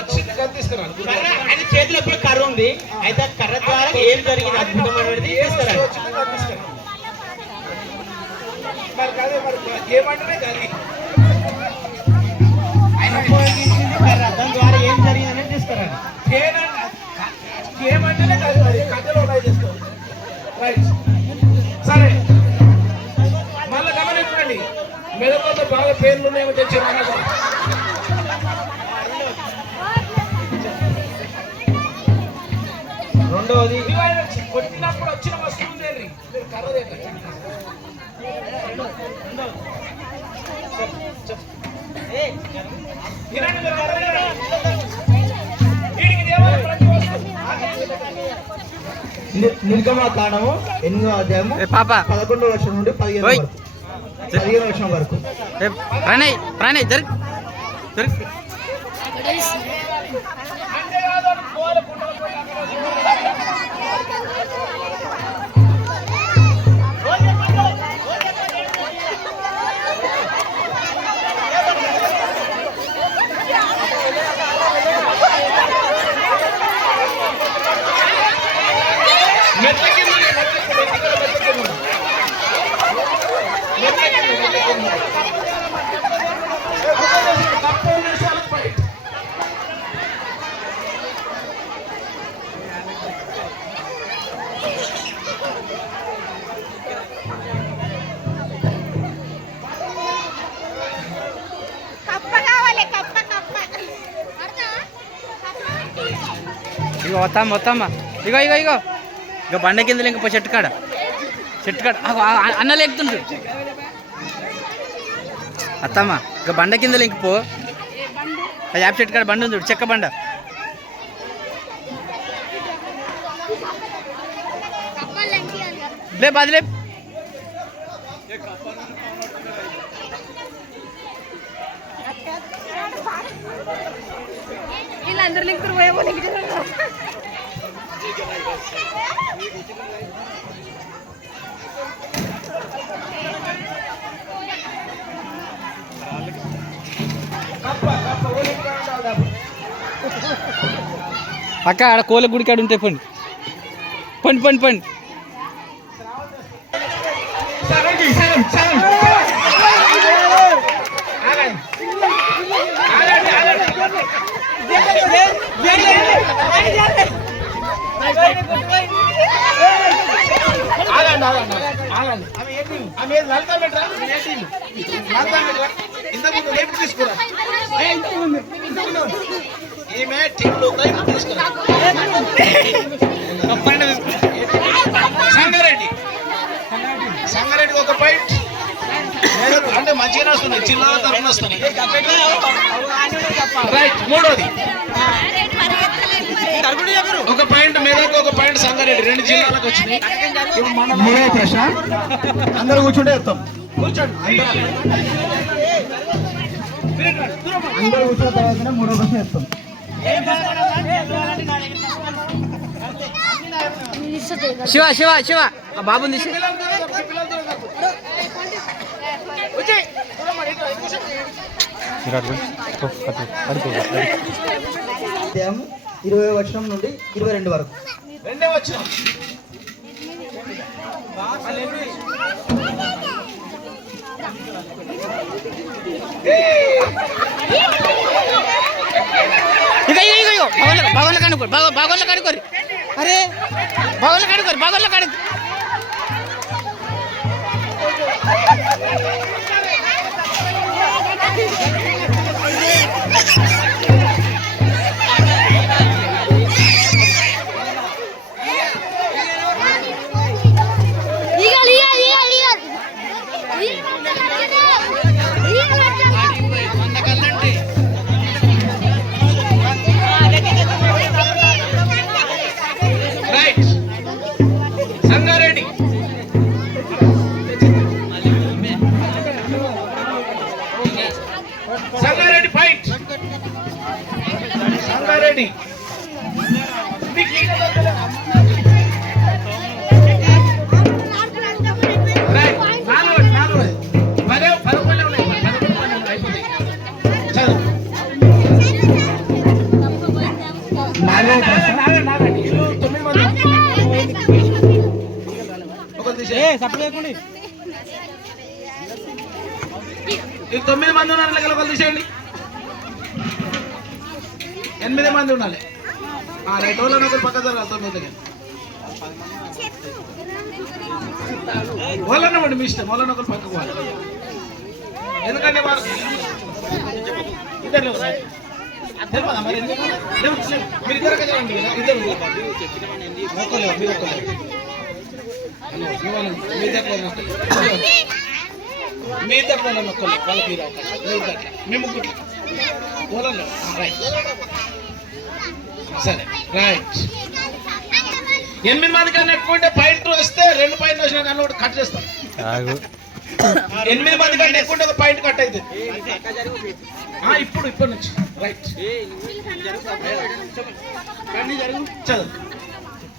కర్ర ఆయన చేతిలో కర్ర ఉంది. అయితే ఆ కర్ర ద్వారా ఏం జరిగింది? అద్భుతం అనేది ఆయన ఉపయోగించింది కర్ర. దాని ద్వారా ఏం జరిగింది అనేది తీసుకురండి ఏమంటేనే కాదు మరి. కథలో ఉన్నాయి చేసుకో రైట్ సరే. మళ్ళీ గమనించండి. బాగా పేర్లు ఉన్నాయేమో తెచ్చారు ఆయన కొట్టినప్పుడు వచ్చిన వస్తువు తేరి మీరు కర్ర నిర్గమ కాండము ఎనిమిదో అధ్యాయము ఏ పాప. పదకొండవ వర్షం నుండి పదిహేను. వరకు. పదిహేను వర్షం వరకు. ప్రణయ్ ప్రణయ్ జరి జరి ఇగో వస్తామా ఇగో ఇగో ఇగో. ఇగో బండ కింద ఇంక చెట్టు కాడ. చెట్టు కాడ. అన్న లేకుతుండ్రు అత్తమ్మా ఇక బండ కింద ఇంక పో. యాప్ చెట్టు కాడ బండి ఉంది చెక్క బండ. లే బదిలే వీళ్ళందరూ లింకులు పోయేమో నీకు అక్క ఆడ కోల గుడి కాడ ఉంటాయి పండి పండి పండి పండి సరండి, సరం, సరం. తీసుకురా. ఈమె ఉన్నాయి, తీసుకురా. సంగారెడ్డి. సంగారెడ్డికి ఒక పాయింట్. అంటే మంచిగానే వస్తున్నాయి చిల్లర తరఫున వస్తున్నాయి. రైట్ మూడోది ఒక పాయింట్ మీదకి ఒక పాయింట్ సంగారెడ్డి రెండు జిల్లాలకు మూడవ ప్రశ్న అందరూ కూర్చుంటే చెప్తాం. కూర్చోండి. అందరూ కూర్చున్న తర్వాతనే మూడవ ప్రశ్న చెప్తాం. శివ శివ శివ. ఆ. అధ్యాయం ఇరవై వర్షం నుండి ఇరవై రెండు వరకు. రెండే వచ్చిన ఇక ఇక కనుకోరు భగ కనుకోరు అరే భగవంతుల కనుకోరు భగవంతుల కనుక ఈ తొమ్మిది మంది ఉన్నారు లెక్కలు ఒకరు తీసేయండి. ఎనిమిది మంది ఉండాలి. ఆ రైట్ వాళ్ళని ఒకరు పక్క జరగాలి తొమ్మిది దగ్గర వాళ్ళన్నమాట మీ ఇష్టం. వాళ్ళని ఒకరు పక్కకు వాళ్ళు ఎందుకంటే వారు ఇద్దరు మరి? ఇద్దరు కదా ఇద్దరు మీరు ఒక్కలేవు. మీ మీరు అవకాశం. ముగ్గురు రైట్ సరే రైట్ ఎనిమిది మంది కన్నా ఎక్కువ ఉంటే పాయింట్ వస్తే రెండు పాయింట్ వచ్చినా కానీ ఒకటి కట్ చేస్తాం ఎనిమిది మంది కంటే ఎక్కువ ఉంటే ఒక పాయింట్ కట్ అవుతుంది ఆ, ఇప్పుడు ఇప్పటి నుంచి. రైట్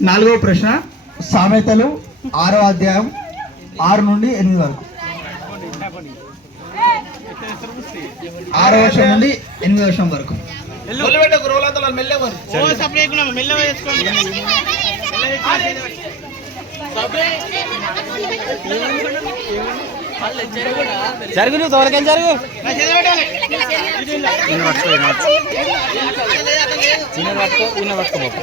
నాలుగవ ప్రశ్న. సామెతలు ఆరో అధ్యాయం ఆరు నుండి ఎనిమిది వరకు. ఆరో వర్షం నుండి ఎనిమిది వర్షం వరకు. మెల్లవారు జరుగు నువ్వు తోలకేం జరుగు. పట్టుకో ఈయన పట్టుకో బాబు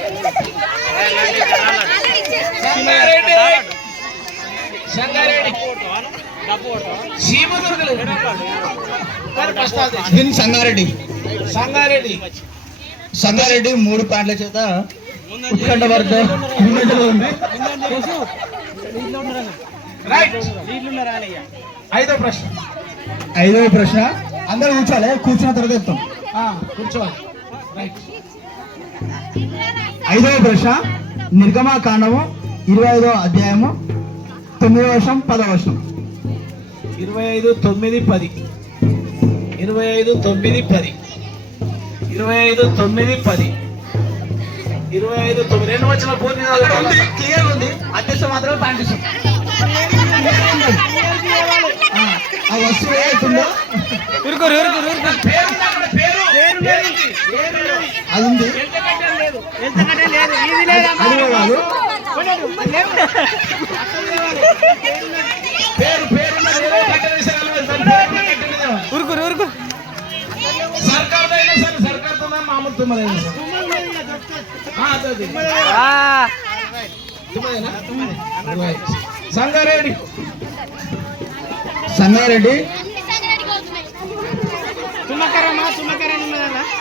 సంగారెడ్డి. సంగారెడ్డి సంగారెడ్డి సంగారెడ్డి సంగారెడ్డి మూడు పాయింట్ల చేత ఉత్కంఠ వర్గ ముందంజలో ఉంది. రైట్ ఐదో ప్రశ్న. ఐదవ ప్రశ్న. అందరూ కూర్చోాలి కూర్చున్న తర్వాత చెప్తాం. కూర్చోవాలి. రైట్ ఐదవ ప్రశ్న. నిర్గమాకాండము ఇరవై ఐదవ అధ్యాయము తొమ్మిదవ వర్షం పదవ వర్షం. ఇరవై ఐదు తొమ్మిది పది. ఇరవై ఐదు తొమ్మిది పది. ఇరవై ఐదు తొమ్మిది పది. ఇరవై ఐదు తొమ్మిది. రెండు వచ్చిన పూర్తి క్లియర్ ఉంది. అధ్యక్ష మాత్రమే పాటిస్తాం ఆ వస్తువు ఏదైతుందో ఉరుకురు ఉరుకురు అది ఉంది. ఉరుకురు సర్కార్ సర్కార్ మామూలు. సంగారెడ్డి. సంగారెడ్డి.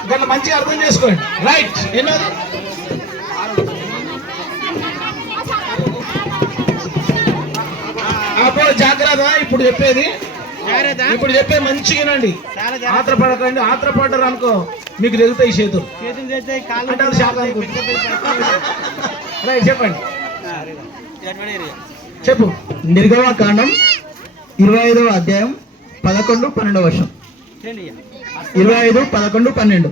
దాన్ని మంచిగా అర్థం చేసుకోండి. రైట్ ఎన్నోది అబ్బో జాగ్రత్త ఇప్పుడు చెప్పేది. ఇప్పుడు చెప్పే మంచిగా వినండి. ఆత్రపడకండి. ఆత్రపడ్డారు అనుకో మీకు తెలుగుతాయి చేతులు. శాఖ అనుకుంటా. రైట్ చెప్పండి. చెప్పు. నిర్గమాకాండం ఇరవై ఐదవ అధ్యాయం పదకొండు పన్నెండవ వర్షం ఇరవై ఐదు పదకొండు పన్నెండు.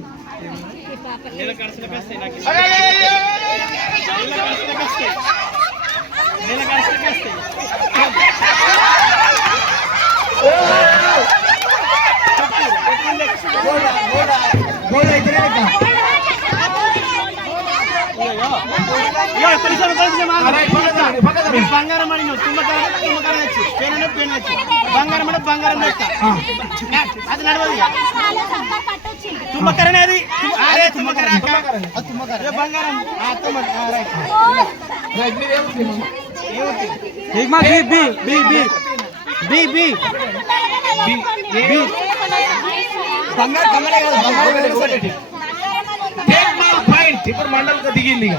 రైట్, పక్కన రండి, పక్కన రండి. బంగారం తుమ్మకారం తుమ్మకారం అంటే బంగారం తెస్తా అది నడవదు తుమ్మకరనే అది అరే తుమ్మకర తుమ్మకరండి. బంగారం మా B B B B B B బంగారు కమ్మలే కాదు, బంగారు కమ్మలే ఒకటి. టేక్ మాల్ పాయింట్ ఇప్పుడు మండలికి దిగింది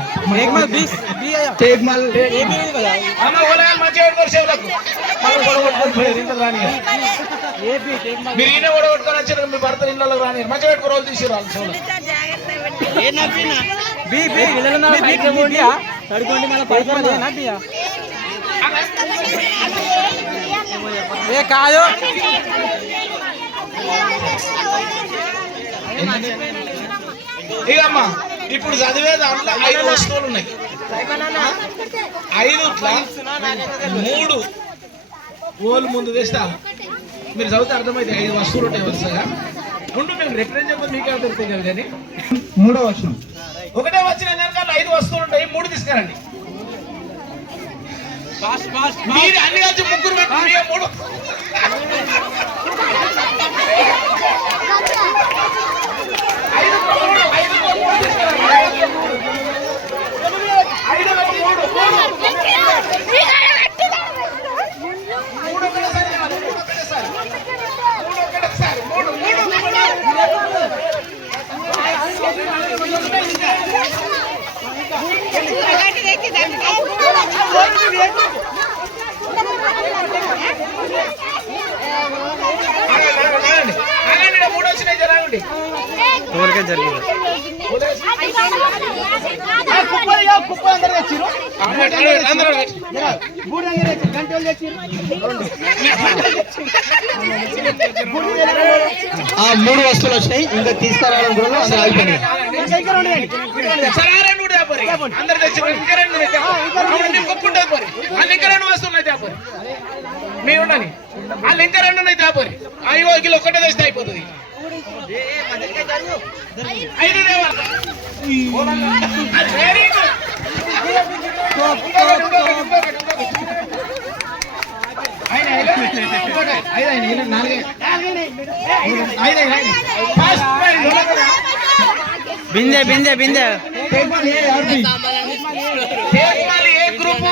మీరు ఈయన గొడవ కొట్టుకొని వచ్చారు మీ భర్త ఇళ్ళలో రాని మంచిగా పెట్టుకో రోజు తీసి రాలి చెవులకు ఏ నవ్వినా? బి బి తడుకోండి మళ్ళీ పడుకోండి ఏ కాదు. ఇక అమ్మ ఇప్పుడు చదివే దాంట్లో ఐదు వస్తువులు ఉన్నాయి. ఐదు మూడు ఓలు ముందు వేస్తా మీరు చదివితే అర్థమైతే ఐదు వస్తువులు ఉంటాయి వరుసగా. ఉండు మేము రిఫరెన్స్ చెప్పి మీకే కదా కానీ. మూడవ వర్షం ఒకటే వచ్చిన ఐదు వస్తువులు ఉంటాయి మూడు తీసుకురండి. మీరు అన్ని కలిసి ముగ్గురు పెట్టి మీరే మూడు ఐదు మూడు మూడు జరిగింది? ఆ వస్తువులు వచ్చినాయి ఇంకా తీసుకురావడం కూడా అందరూ అయిపోయినాయి ఇంకా రెండు వస్తువులు తేపోరి. మీ ఉండని. వాళ్ళు ఇంకా రెండు ఉన్నాయి తేపోరి. అయ్యో కిలో ఒక్కటే తెస్తే అయిపోతుంది. ఐదు బిందె బిందె. Table A R B? దేవాలి A group?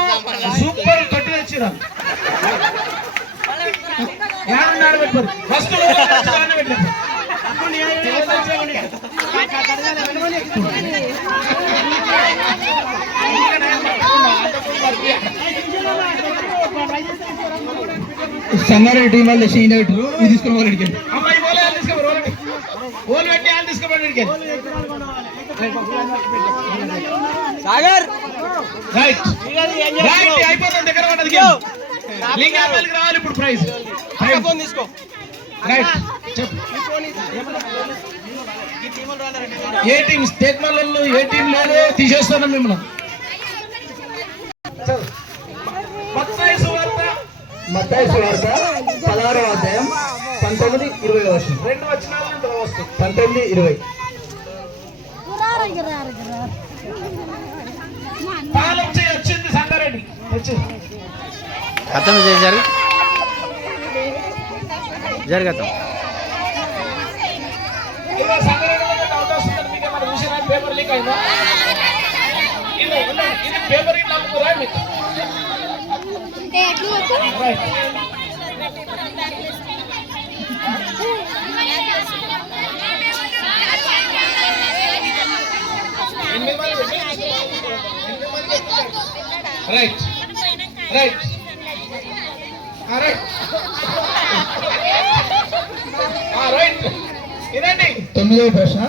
Super కట్టి తెచ్చిరా ఆడ పెట్టారు సంగారెడ్డి టీం వాళ్ళు తెచ్చి ఈయన పెట్టారు ఇది వాళ్ళు ఇక్కడికి అమ్మాయి ఓలు. ఓలు పెట్టి వాళ్ళు. తీసుకోబడి సాగర్! రైట్ రైట్ అయిపోతుంది దగ్గర పడ్డది గేమ్. లింగాపల్లికి రావాలి ఇప్పుడు ప్రైజ్. ఫోన్ తీసుకో. రైట్ చెప్పు. ఏ టీం? స్టేట్ మల్లల్లో ఏ టీం లేదు? తీసేస్తున్నాం మిమ్మల్ని. చదువు. మత్తయి సువార్త మత్తాయి సువార్త పదహారో అధ్యాయం. పంతొమ్మిది ఇరవై వర్షం రెండు వస్తుంది పంతొమ్మిది ఇరవై. వచ్చింది సంగారెడ్డి వచ్చింది అర్థం జరుగు జరగతాం పేపర్ లీక్ అయిందా ఇది ఇది పేపర్ మీకు రైట్ రైట్ రైట్ ఇదండి తొమ్మిదవ ప్రశ్న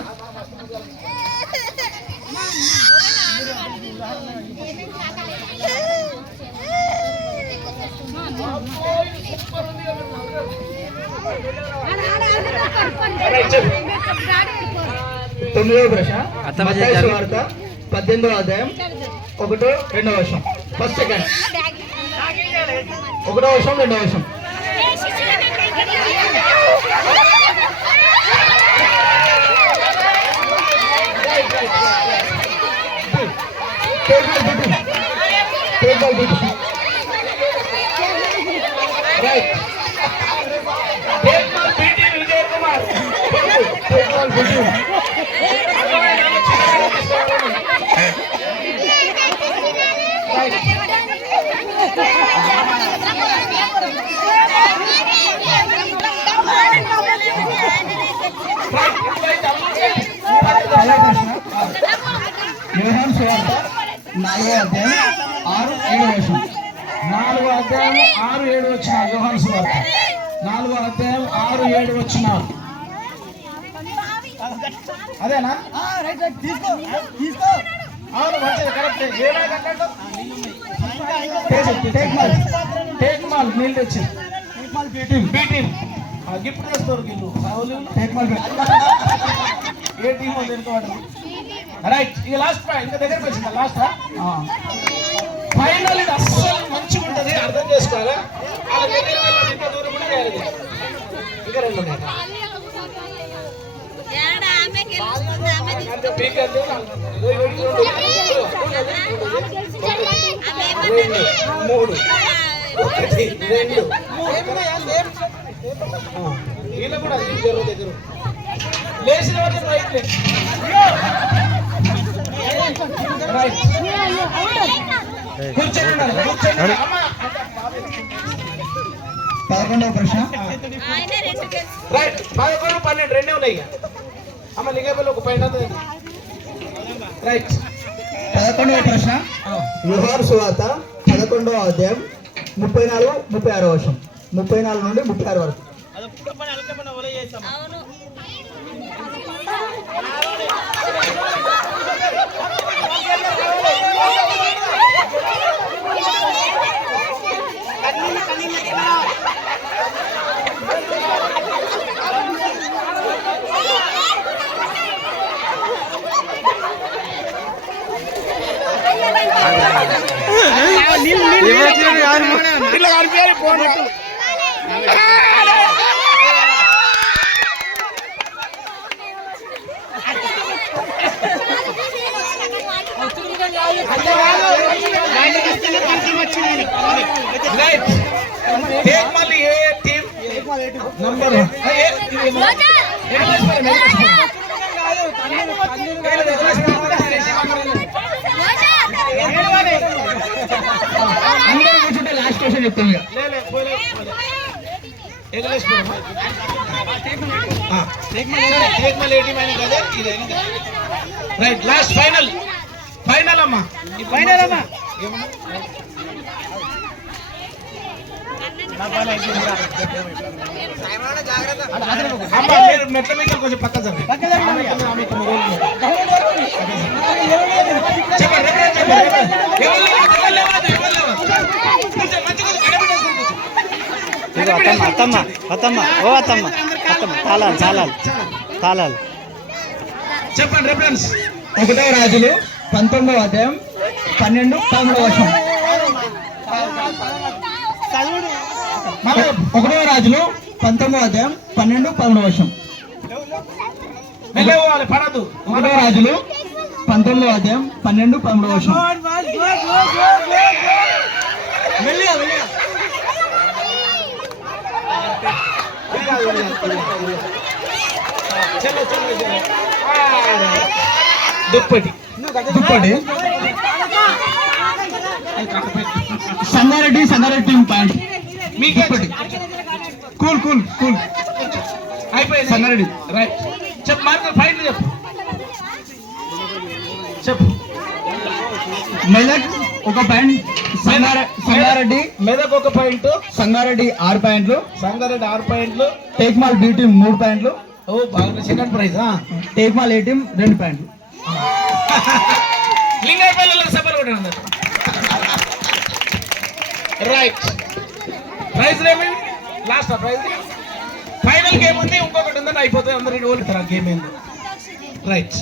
చెప్పు తొమ్మిదవ ప్రశ్న. మత్తాయి. సువార్త పద్దెనిమిదవ అధ్యాయం. ఒకటో రెండవ వర్షం. ఫస్ట్ సెకండ్ ఒకటో వర్షం రెండవ వర్షం. టేక్ బాల్ యోహాన్ సువార్త నాలుగో అధ్యాయం ఆరు ఏడవ వర్షం నాలుగో అధ్యాయం ఆరు ఏడు వచ్చిన యోహాను సువార్త నాలుగో అధ్యాయం ఆరు ఏడు వచ్చిన అదేనా తీసుకో. తీసుకో. అవును మంచిది కరెక్ట్ ఏమైనా టేక్ మాల్ టేక్ మాల్ నీళ్ళు తెచ్చి గిఫ్ట్ చేస్తారు వీళ్ళు. సావులు టేక్ మాల్ ఏ టీం వాళ్ళు ఎన్నుకోవడం రైట్ ఇక లాస్ట్ పాయింట్ ఇంకా దగ్గరకు వచ్చిందా? లాస్ట్ ఫైనల్ ఇది అస్సలు మంచిగా ఉంటుంది అర్థం చేసుకోవాలా? వాళ్ళ దగ్గర వెళ్ళాలి, ఇంత దూరం కూడా చేయాలి ఇది. ఇంకా రెండు ఉన్నాయి. రెండు మూడు. ఒకటి రెండు. వీళ్ళు కూడా జరుగు దగ్గర. లేచిన వాళ్ళు రైట్ పదకొండవ ప్రశ్న. రైట్ పదకొండు పన్నెండు రెండే ఉన్నాయి. అమ్మ లింగపల్లి ఒక పైన రైట్. పదకొండవ ప్రశ్న. యుహార్ సువాత పదకొండవ అధ్యాయం ముప్పై నాలుగు ముప్పై ఆరో వర్షం. ముప్పై నాలుగు నుండి ముప్పై ఆరు వరకు ఇట్లా కనిపించాలి పోనట్టు రైట్ టేక్ మళ్ళీ ఏ టీమ్ నంబర్ అందరూ కూర్చుంటే లాస్ట్ క్వశ్చన్ చెప్తాం ఇక రైట్ లాస్ట్ ఫైనల్ ఫైనల్ అమ్మా ఫైనల్ అమ్మా అమ్మ మీరు మెట్ల మీద కొంచెం పక్క అత్తమ్మ అత్తమ్మ అత్తమ్మ ఓ అత్తమ్మ అత్తమ్మ తాళాలు తాళాలు తాళాలు చెప్పండి రెఫరెన్స్ ఒకటవ రాజులు పంతొమ్మిదవ అధ్యాయం పన్నెండు పదమూడవ వర్షం చదువుడు మళ్ళీ ఒకటవ రాజులు పంతొమ్మిదవ అధ్యాయం పన్నెండు పదమూడవ వర్షం. పడద్దు ఒకటవ రాజులు పంతొమ్మిదవ అధ్యాయం పన్నెండు పదమూడవ వర్షం. దుప్పటి. దుప్పటి. Sangareddy Sangareddy team point. మీకే దుప్పటి కూల్ కూల్ కూల్. అయిపోయింది. సంగారెడ్డి. రైట్. చెప్పు మార్కు ఫైన్ చెప్పు. చెప్పు. మెదక్ ఒక పాయింట్ సంగారె సంగారెడ్డి. మెదక్ ఒక పాయింట్. సంగారెడ్డి ఆరు పాయింట్లు. సంగారెడ్డి ఆరు పాయింట్లు. టేక్మాల్ బి టీం మూడు పాయింట్లు. ఓ బాగా second prize Tekmal A team రెండు పాయింట్లు. లింగాయపల్లిలో సభలు కూడా రైట్. ప్రైజ్ ఏమి లాస్ట్ ప్రైజ్ ఫైనల్ గేమ్ ఉంది ఇంకొకటి ఉందని అయిపోతుంది అందరికి ఓడిస్తారు ఆ గేమ్ ఏంది. రైట్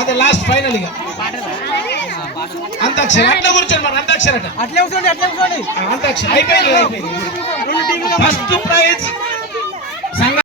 అదే లాస్ట్ ఫైనల్ ఇక. అంతాక్షరి అట్లా కూర్చోండి మరి అంతాక్షరి అట. అట్లే అంతాక్షరి అయిపోయింది అయిపోయింది. రెండు ఫస్ట్ ప్రైజ్ సంఘ